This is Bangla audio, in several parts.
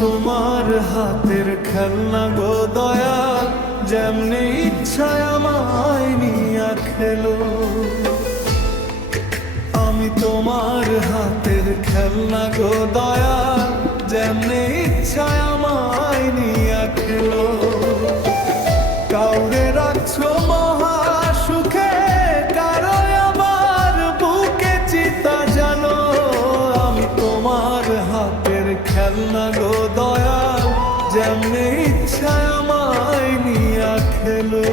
তোমার হাতের খেলনা গো দয়াল, যেমনি ইচ্ছায় আমায় নিয়া খেলো। আমি তোমার হাতের খেলনা গো দয়াল, যেমনি ইচ্ছায় আমায় নিয়া খেলো। কাউরে রাখছো মহা সুখে, কারো আবার বুকে চিতা জানো। আমি তোমার হাতের খেলনা গো দয়াল, যেমনি ইচ্ছায় আমায় নিয়া খেলো।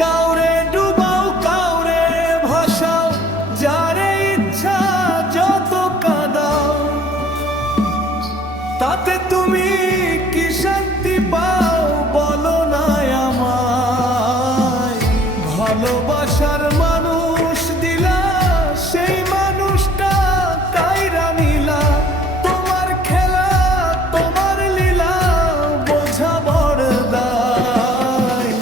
কাউরে ডুবাও কাউরে ভাসাও, যারে ইচ্ছা যত কাঁদাও। তাতে তুমি কি শান্তি পাও বলো না আমায়। ভালোবাসার মানুষ দিলা, সেই মানুষটা কাইরা নিলা। তোমার খেলা তোমার লীলা, বোঝা বড় দায়।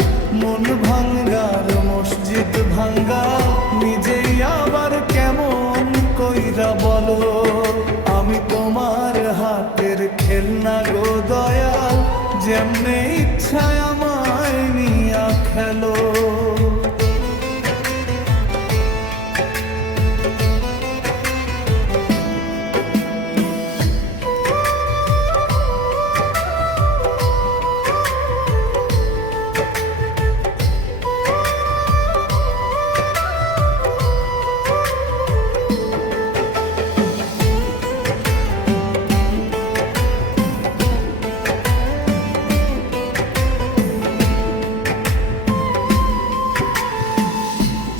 মন ভাঙ্গার মসজিদ ভাঙ্গা, নিজেই আবার কেমন কইরা বলো। আমি তোমার হাতের খেলনা গো দয়াল, যেমনে ইচ্ছায় আমায় নিয়া খেলো।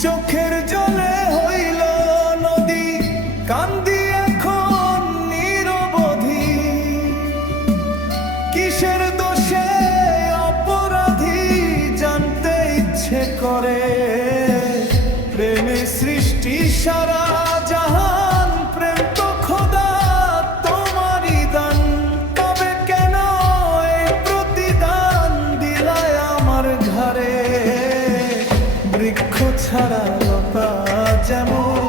চোখের জলে হইল নদী, কান্দি এখন নিরবধি। কিসের দোষে অপরাধী জানতে ইচ্ছে করে। প্রেমে সৃষ্টি সারা জাহান, প্রেম তো খোদা তোমারই দান। তবে কেন এই প্রতিদান দিলায় আমার ঘরে। বৃক্ষ ছাড়া লতা যেমন,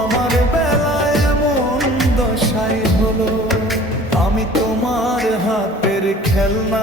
আমার বেলায় এমন দশাই হলো। আমি তোমার হাতের খেলনা